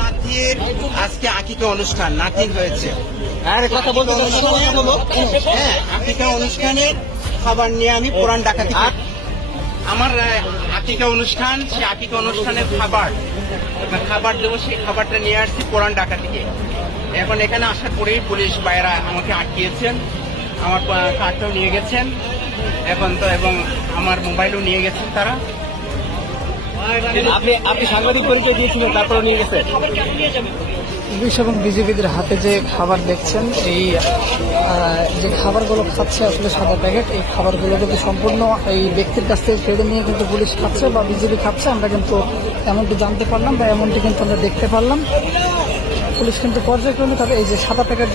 নাতির আজকে আকিকা অনুষ্ঠান নাতির হয়েছে। কথা বলতে হ্যাঁ, আকিকা অনুষ্ঠানের খাবার নিয়ে আমি পুরান ডাকাতি আমার আকিকা অনুষ্ঠান, সেই আকিকা অনুষ্ঠানের খাবার দেবো, সেই খাবারটা নিয়ে আসছি পুরান ঢাকা থেকে। এখন এখানে আসার পরেই পুলিশ ভাইয়েরা আমাকে আটকিয়েছেন, আমার কার্ডটাও নিয়ে গেছেন এখন তো, এবং আমার মোবাইলও নিয়ে গেছেন তারা। আপনি সাংবাদিক পরিচয় দিয়েছিলেন, তারপরে নিয়ে গেছেন। পুলিশ এবং বিজেপিদের হাতে যে খাবার দেখছেন, এই যে খাবারগুলো খাচ্ছে আসলে সাদা প্যাকেট, এই খাবারগুলো কিন্তু সম্পূর্ণ এই ব্যক্তির কাছ থেকে কেড়ে নিয়ে কিন্তু পুলিশ খাচ্ছে বা বিজেপি খাচ্ছে। আমরা কিন্তু এমনটি জানতে পারলাম বা এমনটি কিন্তু আমরা দেখতে পারলাম। পুলিশ কিন্তু পর্যায়ক্রমে তাদের এই যে সাদা প্যাকেট